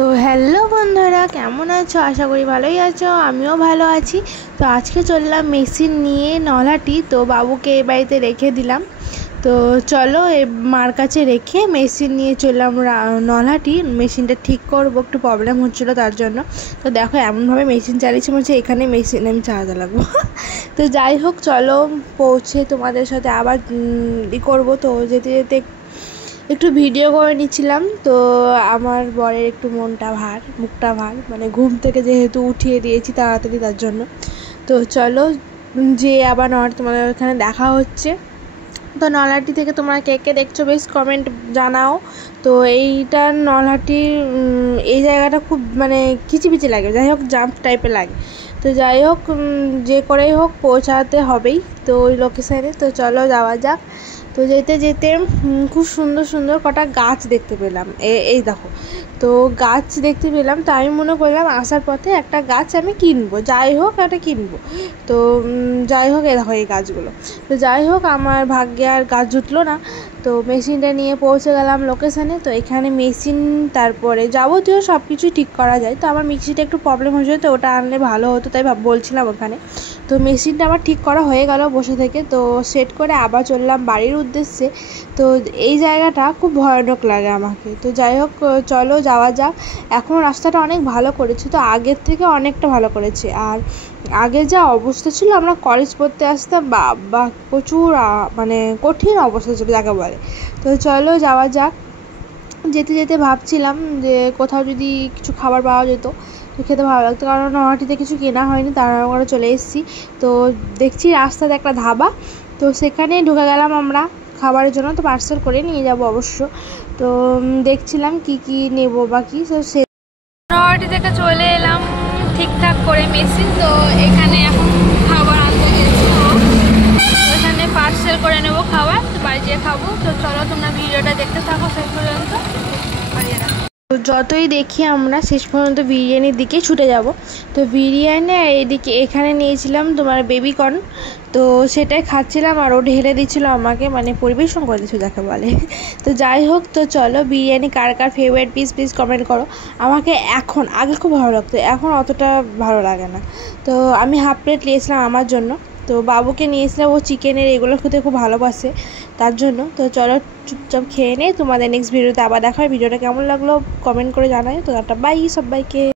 তো হ্যালো বন্ধুরা, কেমন আছো? আশা করি ভালোই আছো, আমিও ভালো আছি। তো আজকে চললাম মেশিন নিয়ে নলহাটি। তো বাবুকে এই বাড়িতে রেখে দিলাম। তো চলো মার কাছে রেখে মেশিন নিয়ে চললাম নলহাটি। মেশিনটা ঠিক করবো, একটু প্রবলেম হচ্ছিলো তার জন্য। তো দেখো এমনভাবে মেশিন চালিয়েছি মনে হচ্ছে এখানে মেশিন আমি চালাতে লাগবো। তো যাই হোক, চলো পৌঁছে তোমাদের সাথে আবার করবো। তো যেতে যেতে একটু ভিডিও করে নিচ্ছিলাম। তো আমার বরের একটু মুখটা ভার, মানে ঘুম থেকে যেহেতু উঠিয়ে দিয়েছি তাড়াতাড়ি, তার জন্য। তো চলো যে আবার তোমাদের ওখানে দেখা হচ্ছে। তো নলহাটি থেকে তোমরা কে কে দেখছো বেশ কমেন্ট জানাও। তো এইটা নলহাটির এই জায়গাটা খুব মানে কিচিপিচি লাগে, যাই হোক জাম্প টাইপের লাগে। তো যাই হোক, যে করেই হোক পৌঁছাতে হবেই তো ওই লোকেশানে। তো চলো যাওয়া যাক। তো যেতে যেতে খুব সুন্দর সুন্দর কটা গাছ দেখতে পেলাম। এই দেখো, তো গাছ দেখতে পেলাম। তো আমি মনে করলাম আসার পথে একটা গাছ আমি কিনবো, যাই হোক একটা কিনবো। তো যাই হোক, এ দেখো এই গাছগুলো। তো যাই হোক, আমার ভাগ্যে আর গাছ জুটলো না। তো মেশিনটা নিয়ে পৌঁছে গেলাম লোকেশানে। তো এখানে মেশিন, তারপরে যাবতীয় সব কিছুই ঠিক করা যায়। তো আমার মিক্সিটা একটু প্রবলেম হয়েছে, তো ওটা আনলে ভালো হতো, তাই বলছিলাম ওখানে। তো মেশিনটা আমার ঠিক করা হয়ে গেল বসে থেকে। তো সেট করে আবার চললাম বাড়ির উদ্দেশ্যে। তো এই জায়গাটা খুব ভয়ানক লাগে আমাকে। তো যাই হোক, চলো যাওয়া যাক। এখন রাস্তাটা অনেক ভালো করেছে, তো আগের থেকে অনেকটা ভালো করেছে। আর আগে যা অবস্থা ছিল, আমরা কলেজ পড়তে আসতাম বা প্রচুর মানে কঠিন অবস্থা ছিল যাকে বলে। তো চলো যাওয়া যাক। যেতে যেতে ভাবছিলাম যে কোথাও যদি কিছু খাবার পাওয়া যেত তো খেতে ভালো লাগতো, কারণ নলহাটিতে কিছু কেনা হয়নি, তাড়াহুড়ো চলে এসেছি। তো দেখছি রাস্তাতে একটা ধাবা, তো সেখানে ঢুকে গেলাম আমরা খাবারের জন্য। তো পার্সেল করে নিয়ে যাব অবশ্য। তো দেখছিলাম কি কি নেব বা কি। তো সে নলহাটি থেকে চলে এলাম ঠিকঠাক করে মেশিন। তো এখানে এখন খাবার আনতে গেছি, এখানে পার্সেল করে নেব খাবার, তো বাড়ি যেয়ে খাবো। তো চলো তোমরা ভিডিওটা দেখতে থাকো শেষ পর্যন্ত। তো যতই দেখি আমরা শেষ পর্যন্ত বিরিয়ানির দিকে ছুটে যাব। তো বিরিয়ানি এইদিকে এখানে নিয়েছিলাম তোমার বেবিকর্ন। তো সেটাই খাচ্ছিলাম, আর ও ঢেলে দিচ্ছিলো আমাকে, মানে পরিবেশন করে দিচ্ছিল যাকে বলে। তো যাই হোক, তো চলো বিরিয়ানি কার কার ফেভারিট প্লিজ কমেন্ট করো। আমাকে এখন, আগে খুব ভালো লাগতো, এখন অতটা ভালো লাগে না। তো আমি হাফ প্লেট নিয়েছিলাম আমার জন্য। তো বাবুকে নিয়েছিলাম, ও চিকেনের এগুলো খেতে খুব ভালোবাসে, তার জন্য। তো চলো চুপচাপ খেয়ে নেই, তোমাদের নেক্সট ভিডিওতে আবার দেখা হয়। ভিডিওটা কেমন লাগলো কমেন্ট করে জানাই। তো একটা বাই সবাইকে।